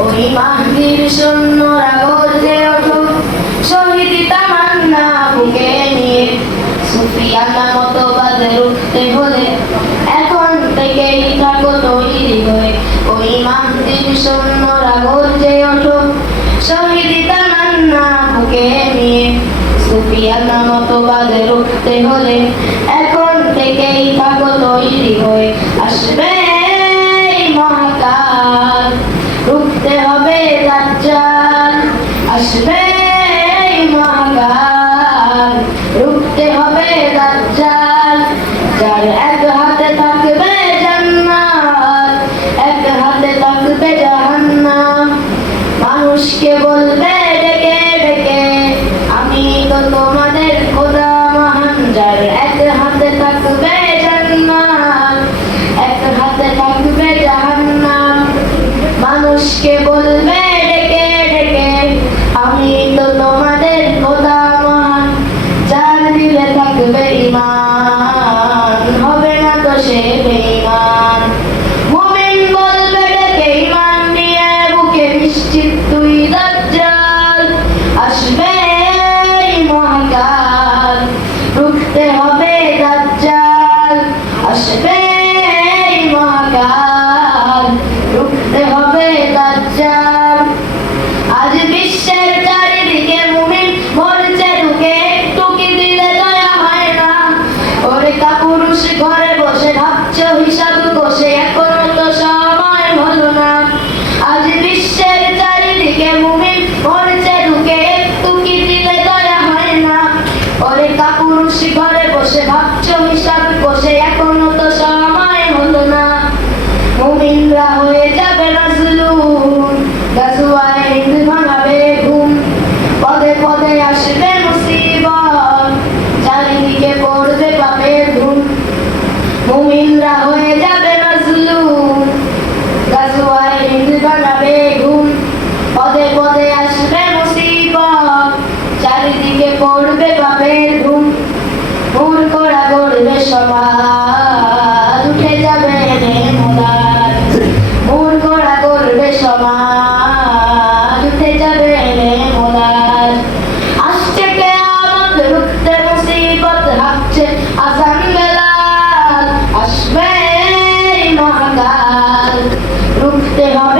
ওই মাহদির সৈন্যরা গর্জে ওঠো শহীদ তামান্না বুকে নিয়ে। সুফিয়ানা মতবাদে উঠতে হলে এখন থেকেই থাকো তৈরি হয়ে। ওই মাহদির সৈন্যরা গর্জে ওঠো শহীদ তামান্না বুকে নিয়ে। সুফিয়ানা মতবাদে উঠতে হলে এখন থেকেই থাকো তৈরি হয়ে। আসবে যার এক হাতে থাকবে হাতে থাকবে মানুষকে বলবে ডেকে ডেকে, আমি তো তোমাদের হাতে থাকবে মানুষকে বলবে ডেকে ডেকে আমি তো যার দিলে থাকবে ইমান সে বেঈমান মুমিন বলবে ডেকে ইমান নিয়ে বুকে নিশ্চিত তুই দাজ্জাল আসবে হিসাব কষে আজ বিশ্বের চারিদিকে মুমিন মরছে ঢুকে একটু কি দিলে হয় না? ওরে কাপুরুষ ঘরে বসে ভাবছ, হিসাব কষে এখনও তো সময় হলো না। মুমিনরা হয়ে যাবে মাজলুম গাজওয়ায় হিন্দ ভাঙাবে ঘুম পদে পদে আসবে মুসিবত চারিদিকে পড়বে পাপের ধুম মুমিনরা ঘুম। পদে পদে আসবে মুসিবত। চারিদিকে পড়বে পাপের ধুম ভুল করা করবে সমাজ। উঠে যাবে মহাকাল রুখতে হবে দাজ্জাল আসবে